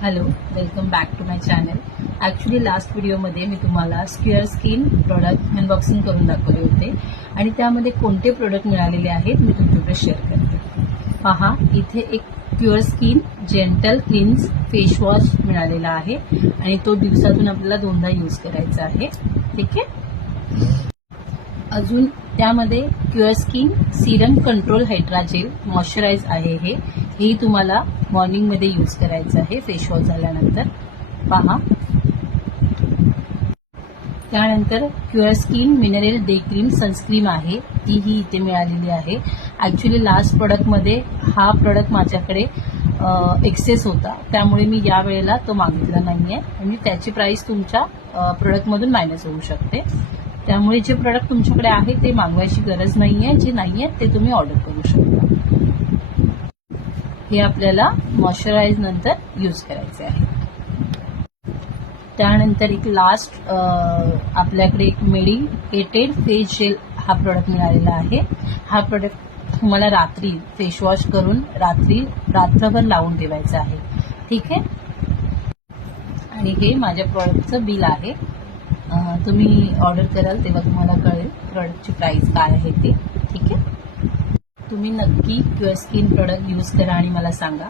Hello, welcome back to my channel. Actually last व्हिडिओमध्ये मी तुम्हाला स्क्वेअर स्किन प्रोडक्ट अनबॉक्सिंग करून दाखवले होते आणि त्यामध्ये कोणते प्रोडक्ट मिळालेले आहेत मी तुमच्याकडे शेअर करते. पहा, इथे एक pure skin gentle cleans face wash मिळालेला आहे आणि तो दिवसातून आपल्याला 2दा यूज करायचा आहे. ठीक आहे. अजून त्यामध्ये pure skin serum control hydra gel moisturise आहे. हेही तुम्हाला मॉर्निंगमध्ये यूज करायचं आहे फेस वॉश झाल्यानंतर. पहा, त्यानंतर pure skin mineral day cream sunscreen आहे, तीही इथे मिळालेली आहे. ॲक्च्युली लास्ट प्रोडक्टमध्ये हा प्रोडक्ट माझ्याकडे एक्सेस होता, त्यामुळे मी या वेळेला तो मागितला नाही आहे आणि त्याची प्राईस तुमच्या प्रोडक्टमधून मायनस होऊ शकते. त्यामुळे जे प्रोडक्ट तुमच्याकडे आहे ते मागवायची गरज नाही आहे, जे नाही आहे ते तुम्ही ऑर्डर करू शकता. हे आपल्याला मॉइश्चराइज नंतर यूज करायचे आहे. त्यानंतर एक लास्ट आपल्याकडे एक मेडिकेटेड फेस जेल हा प्रोडक्ट मिळालेला आहे. हा प्रोडक्ट तुम्हाला रात्री फेस वॉश करून रात्रभर लावून ठेवायचं आहे. ठीक आहे. आणि हे माझ्या प्रोडक्टचं बिल आहे. तुम्ही ऑर्डर कराल तेव्हा तुम्हाला कळेल प्रोडक्टची प्राइस काय आहे ते. ठीक आहे. तुम्ही नक्की प्युअर स्किन प्रोडक्ट यूज करा आणि मला सांगा.